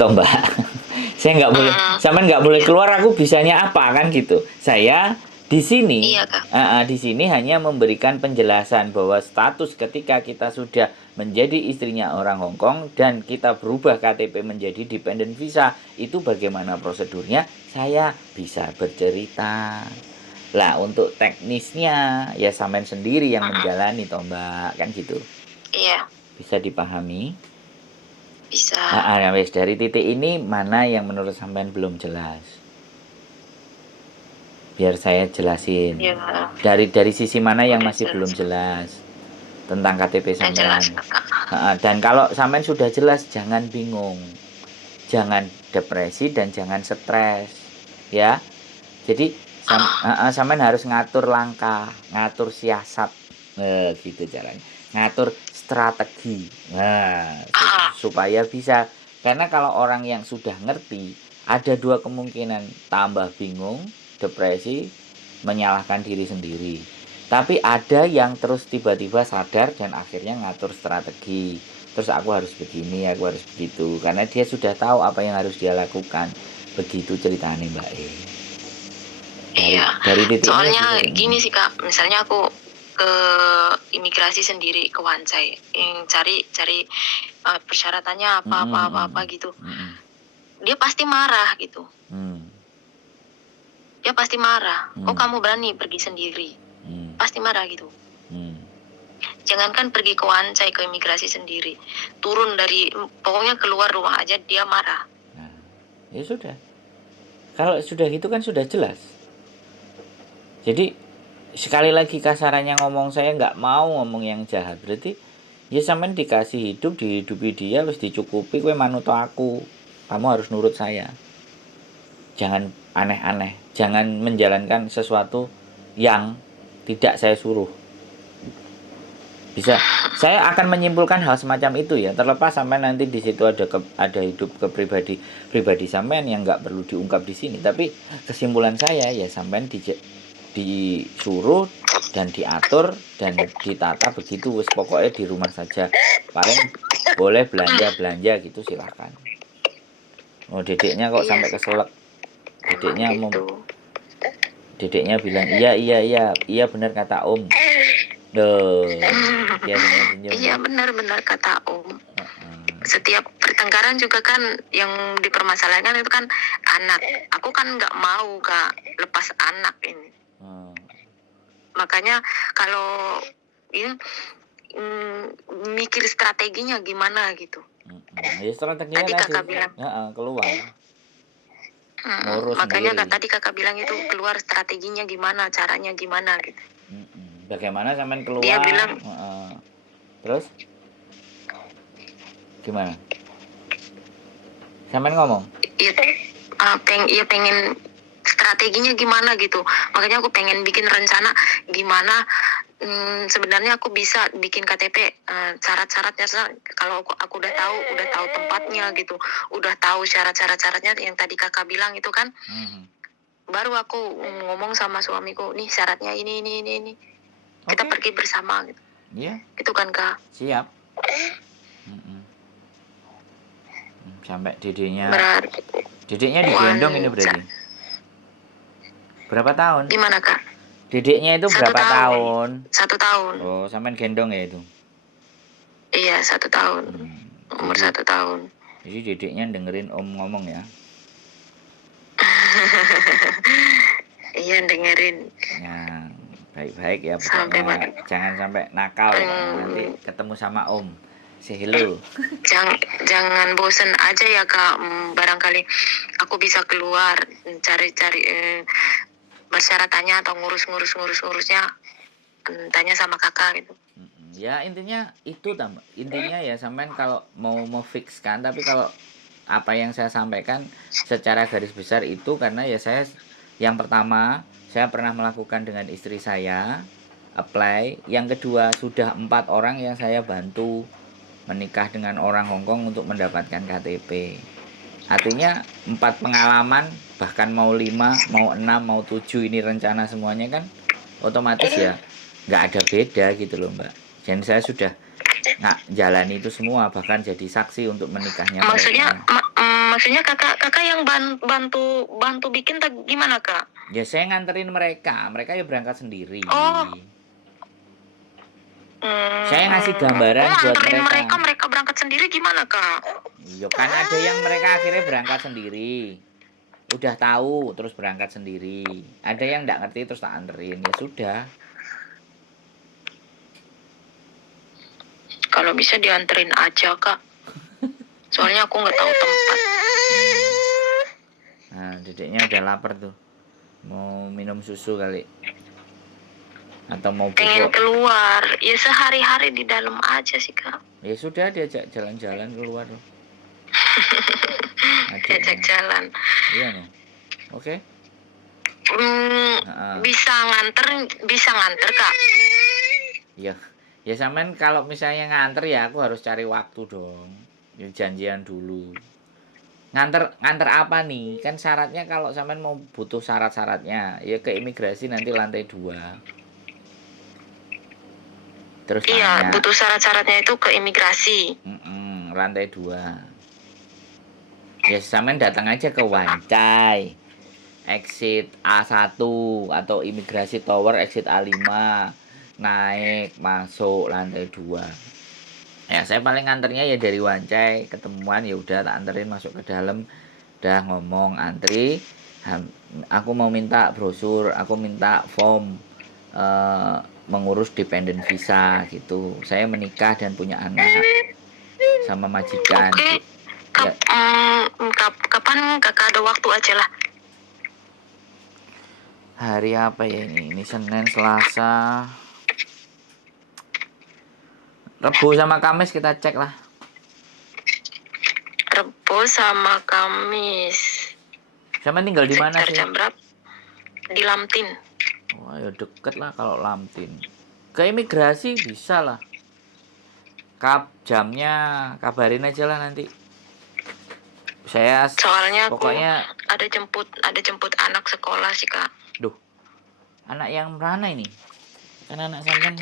toh Mbak. Saya nggak boleh, sampean nggak boleh keluar, aku bisanya apa kan gitu. Saya di sini, Iya Kak. di sini hanya memberikan penjelasan bahwa status ketika kita sudah menjadi istrinya orang Hong Kong dan kita berubah KTP menjadi dependent visa, itu bagaimana prosedurnya, saya bisa bercerita. Lah untuk teknisnya ya sampean sendiri yang menjalani toh Mbak, kan gitu. Iya, Bisa dipahami? bisa. Ya wes, dari titik ini mana yang menurut sampean belum jelas? Biar saya jelasin. Iya, Dari sisi mana yang udah masih belum jelas. jelas tentang KTP Udah jelas sampean? Kakak. Dan kalau sampean sudah jelas, jangan bingung. Jangan depresi dan jangan stres, ya. Jadi sampean harus ngatur langkah, ngatur siasat. Gitu caranya. Ngatur strategi. Nah, supaya bisa, karena kalau orang yang sudah ngerti, ada dua kemungkinan, tambah bingung, depresi, menyalahkan diri sendiri. Tapi ada yang terus tiba-tiba sadar dan akhirnya ngatur strategi. Terus aku harus begini, aku harus begitu, karena dia sudah tahu apa yang harus dia lakukan. Begitu ceritanya Mbak E. Iya, Dari titik soalnya ini gini sih Kak, misalnya aku ke imigrasi sendiri ke Wancai, cari persyaratannya apa gitu, dia pasti marah gitu. Dia pasti marah. Kok kamu berani pergi sendiri? Pasti marah gitu. Jangankan pergi ke Wancai, ke imigrasi sendiri, turun dari, pokoknya keluar rumah aja dia marah. Nah, ya sudah. Kalau sudah gitu kan sudah jelas. Jadi sekali lagi kasarannya ngomong, saya nggak mau ngomong yang jahat. Berarti ya sampean dikasih hidup, dihidupi dia, harus dicukupi, kowe manut aku. Kamu harus nurut saya. Jangan aneh-aneh, jangan menjalankan sesuatu yang tidak saya suruh. Bisa, saya akan menyimpulkan hal semacam itu ya, terlepas sampai nanti di situ ada hidup ke pribadi sampean yang nggak perlu diungkap di sini. Tapi kesimpulan saya ya, sampean disuruh dan diatur dan ditata begitu, wis pokoknya di rumah saja. Paling boleh belanja gitu silahkan. Oh, dedeknya kok sampai keselak. Dedeknya gitu. Dedeknya bilang iya benar kata Om. Dia senyum-senyum. Iya benar kata Om. Setiap pertengkaran juga kan yang dipermasalahkan itu kan anak. Aku kan nggak mau Kak lepas anak ini. Makanya kalau ini mikir strateginya gimana gitu. Ya strateginya tadi Kakak bilang keluar. Makanya tadi Kakak bilang itu keluar strateginya gimana, caranya gimana gitu. Bagaimana sampean keluar? Dia bilang terus gimana? Sampean ngomong? Iya pengen strateginya gimana gitu. Makanya aku pengen bikin rencana gimana. Sebenarnya aku bisa bikin KTP, syarat-syaratnya kalau aku udah tahu tempatnya gitu, udah tahu syaratnya yang tadi Kakak bilang itu kan. Baru aku ngomong sama suamiku, nih syaratnya ini. Kita pergi bersama gitu. Iya. Itu kan Kak. Siap. Sampai dedeknya digendong ini berarti. Berapa tahun? Gimana Kak? Dedeknya itu berapa tahun? 1 tahun. Oh, sampean gendong ya itu? Iya, 1 tahun. Umur 1 tahun. Jadi dedeknya dengerin Om ngomong ya? Iya, dengerin. Ya, baik-baik ya pokoknya. Jangan sampai nakal nanti ketemu sama Om. Say hello. Jangan bosen aja ya Kak. Barangkali aku bisa keluar cari-cari persyaratannya atau ngurusnya, tanya sama Kakak gitu. Ya intinya itu intinya ya sampean kalau mau fixkan, tapi kalau apa yang saya sampaikan secara garis besar itu karena ya saya yang pertama saya pernah melakukan dengan istri saya apply, yang kedua sudah 4 orang yang saya bantu menikah dengan orang Hong Kong untuk mendapatkan KTP. Artinya 4 pengalaman, bahkan mau 5, mau 6, mau 7 ini rencana semuanya kan otomatis ya nggak ada beda gitu loh Mbak. Dan saya sudah jalani itu semua, bahkan jadi saksi untuk menikahnya maksudnya mereka. Maksudnya kakak yang bantu bikin gimana kak? Ya saya nganterin mereka ya berangkat sendiri. Oh. Saya ngasih gambaran buat nganterin mereka. Mereka berangkat sendiri gimana kak? Ya kan ada yang mereka akhirnya berangkat sendiri. Udah tahu terus berangkat sendiri. Ada yang nggak ngerti terus tak anterin. Ya sudah. Kalau bisa dianterin aja kak. Soalnya aku nggak tahu tempat. Nah, dedeknya udah lapar tuh. Mau minum susu kali. Atau mau Pengen bubuk. keluar. Ya sehari-hari di dalam aja sih kak. Ya sudah diajak jalan-jalan keluar loh. Diajak jalan. Iya nih. Oke. Bisa nganter kak. Iya. Ya sampean kalau misalnya nganter ya aku harus cari waktu dong. Ya, janjian dulu. Nganter apa nih? Kan syaratnya kalau sampean mau butuh syarat-syaratnya ya ke imigrasi nanti lantai 2. Terus iya, tanya. butuh syarat-syaratnya itu ke imigrasi. Lantai 2. Ya sampean datang aja ke Wancai. Exit A1 atau imigrasi tower exit A5. Naik masuk lantai 2. Ya saya paling nganternya ya dari Wancai, ketemuan ya udah tak anterin masuk ke dalam, udah ngomong antri, aku mau minta brosur, aku minta form mengurus dependent visa gitu. Saya menikah dan punya anak sama majikan. Oke. Ya. Kapan kakak ada waktu aja lah. Hari apa ya ini? Ini Senin, Selasa, Rebo sama Kamis kita cek lah. Rebo sama Kamis. Sama tinggal di mana sih? Jam berapa? Di Lamtin. Wah ya deket lah kalau Lamtin. Ke imigrasi bisa lah. Jamnya kabarin aja lah nanti. Saya soalnya pokoknya ada jemput anak sekolah sih kak. Duh, anak yang mana ini? Kan anak sampean.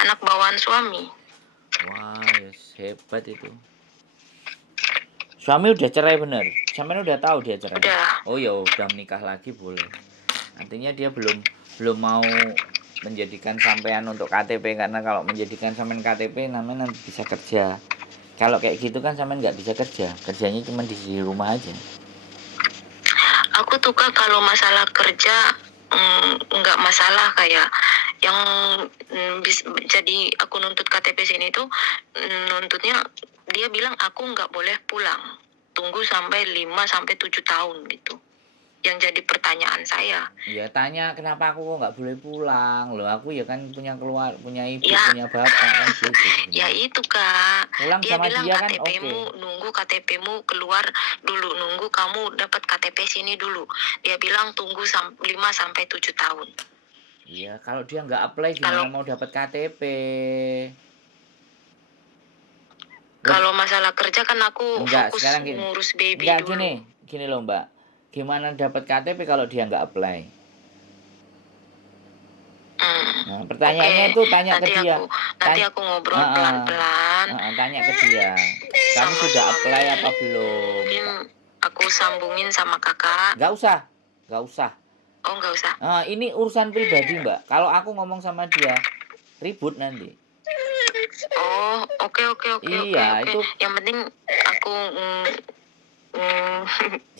Anak bawaan suami. Wah, yes, hebat itu. Suami udah cerai bener? Sampean udah tahu dia cerai? Udah. Oh ya udah menikah lagi boleh. Artinya dia belum mau menjadikan sampean untuk KTP, karena kalau menjadikan sampean KTP namanya nanti bisa kerja. Kalau kayak gitu kan sampean nggak bisa kerja, kerjanya cuma di rumah aja. Aku tuh kak kalau masalah kerja nggak masalah, kayak yang jadi aku nuntut KTP sini tuh nuntutnya dia bilang aku nggak boleh pulang, tunggu sampai 5-7 tahun gitu. Yang jadi pertanyaan saya. Ya tanya kenapa aku kok nggak boleh pulang loh, aku ya kan punya ibu ya, punya bapak kan gitu. Ya itu kak. Pulang dia sama bilang dia kan KTP-mu nunggu KTP-mu keluar dulu, nunggu kamu dapat KTP sini dulu. Dia bilang tunggu 5-7 tahun. Iya, kalau dia nggak apply gimana mau dapat KTP? Kalau masalah kerja kan aku fokus ngurus baby dulu. Gini loh Mbak. Gimana dapat KTP kalau dia nggak apply? Nah, pertanyaannya itu tanya ke dia. Nanti aku ngobrol pelan-pelan. Tanya ke dia. Kamu sudah apply apa belum? Aku sambungin sama kakak. Nggak usah. Oh, nggak usah. Ini urusan pribadi Mbak. Kalau aku ngomong sama dia, ribut nanti. Oh, oke. Iya, itu. Yang penting aku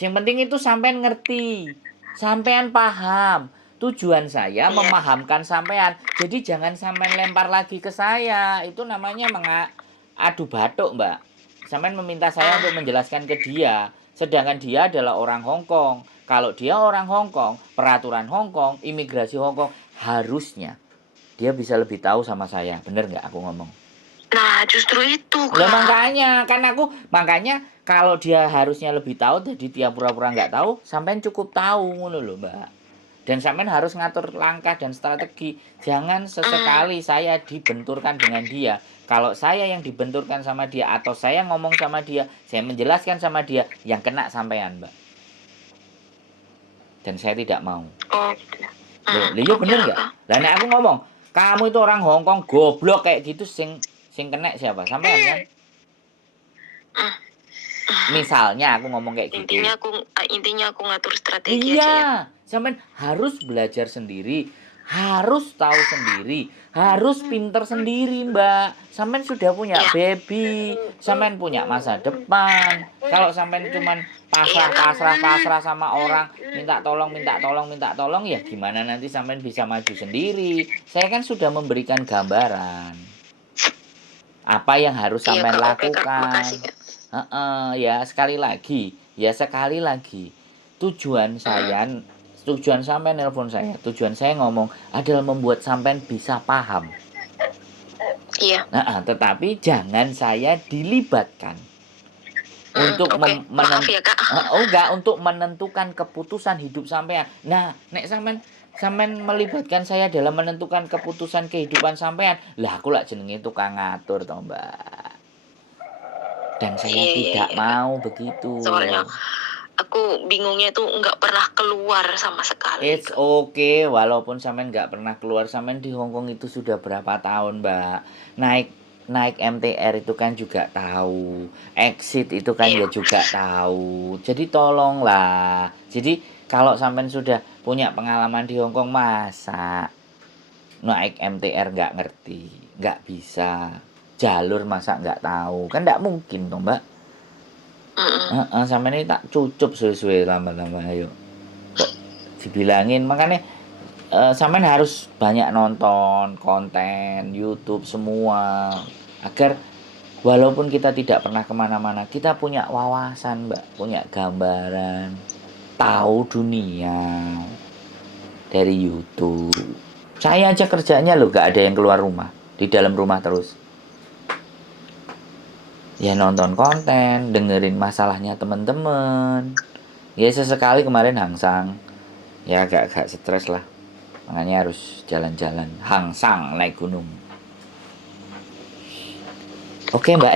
yang penting itu sampean ngerti, sampean paham. Tujuan saya memahamkan sampean. Jadi jangan sampean lempar lagi ke saya. Itu namanya adu batuk, Mbak. Sampean meminta saya untuk menjelaskan ke dia, sedangkan dia adalah orang Hong Kong. Kalau dia orang Hong Kong, peraturan Hong Kong, imigrasi Hong Kong, harusnya dia bisa lebih tahu sama saya. Bener nggak aku ngomong? Nah, justru itu. Lah makanya kalau dia harusnya lebih tahu, jadi dia pura-pura nggak tahu, sampean cukup tahu ngono lho, Mbak. Dan sampean harus ngatur langkah dan strategi. Jangan sesekali saya dibenturkan dengan dia. Kalau saya yang dibenturkan sama dia atau saya ngomong sama dia, saya menjelaskan sama dia, yang kena sampean, Mbak. Dan saya tidak mau. Loh, bener nggak? Lah nek aku ngomong, kamu itu orang Hong Kong goblok kayak gitu, sing kena siapa? Sampean kan? Misalnya aku ngomong kayak gitu. Intinya aku ngatur strategi aja ya. Iya, sampean harus belajar sendiri, harus tahu sendiri, harus pinter sendiri, Mbak. Sampean sudah punya Iya. baby, sampean punya masa depan. Kalau sampean cuman Iya. pasrah sama orang, minta tolong, ya gimana nanti sampean bisa maju sendiri? Saya kan sudah memberikan gambaran apa yang harus Iya, sampean Kak. Oke, Kak. lakukan. Makasih, Kak. Ya sekali lagi, tujuan sampean nelpon saya, tujuan saya ngomong adalah membuat sampean bisa paham. Iya. Tetapi jangan saya dilibatkan untuk Oke. Maaf ya, Kak. enggak, untuk menentukan keputusan hidup sampean. Nah, nek sampean melibatkan saya dalam menentukan keputusan kehidupan sampean, lah aku lah jenenge tukang ngatur toh, Mbak. Dan saya tidak Kak. mau begitu. Soalnya aku bingungnya tuh nggak pernah keluar sama sekali. It's okay, walaupun sampean nggak pernah keluar, sampean di Hong Kong itu sudah berapa tahun, Mbak? Naik MTR itu kan juga tahu, exit itu kan ya Iya. juga tahu. Jadi tolonglah. Jadi kalau sampean sudah punya pengalaman di Hong Kong, masa naik MTR nggak ngerti, nggak bisa, jalur masa nggak tahu, kan nggak mungkin toh, Mbak. Sampean ini tak cucup suwe-suwe lama-lama, ayo. Kok dibilangin, makanya sampean harus banyak nonton konten YouTube semua, agar walaupun kita tidak pernah kemana-mana, kita punya wawasan, Mbak, punya gambaran, tahu dunia dari YouTube. Saya aja kerjanya loh gak ada yang keluar rumah, di dalam rumah terus. Ya nonton konten, dengerin masalahnya teman-teman. Ya sesekali kemarin hangsang, ya agak stres lah. Makanya harus jalan-jalan, hangsang naik gunung. Oke, Mbak.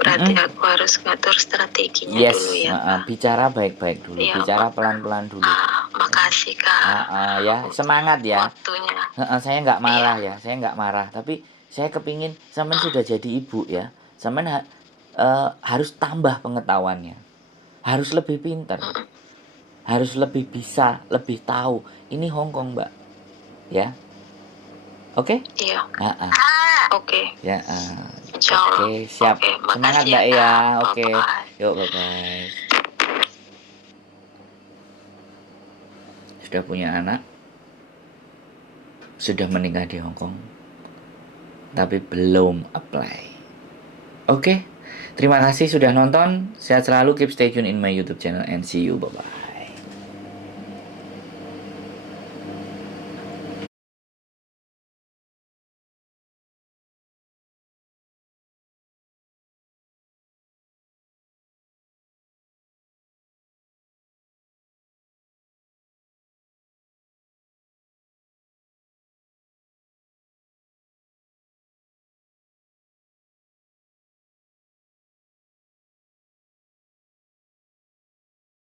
Berarti aku harus ngatur strateginya dulu ya. Bicara baik-baik dulu, ya, bicara pelan-pelan dulu. Makasih, Kak. Ya, semangat ya. Waktunya. Saya nggak marah ya, saya nggak marah. Tapi saya kepingin sampean sudah jadi ibu ya, sampean harus tambah pengetahuannya, harus lebih pintar, harus lebih bisa, lebih tahu. Ini Hong Kong, Mbak. Ya, oke? Iya. Oke. Ya. Insyaallah. Oke, siap. Semangat, Mbak ya. Oke. Yuk, bye-bye. Sudah punya anak, sudah menikah di Hong Kong, tapi belum apply. Oke. Terima kasih sudah nonton. Sehat selalu, keep stay tune in my YouTube channel and see you. Bye-bye.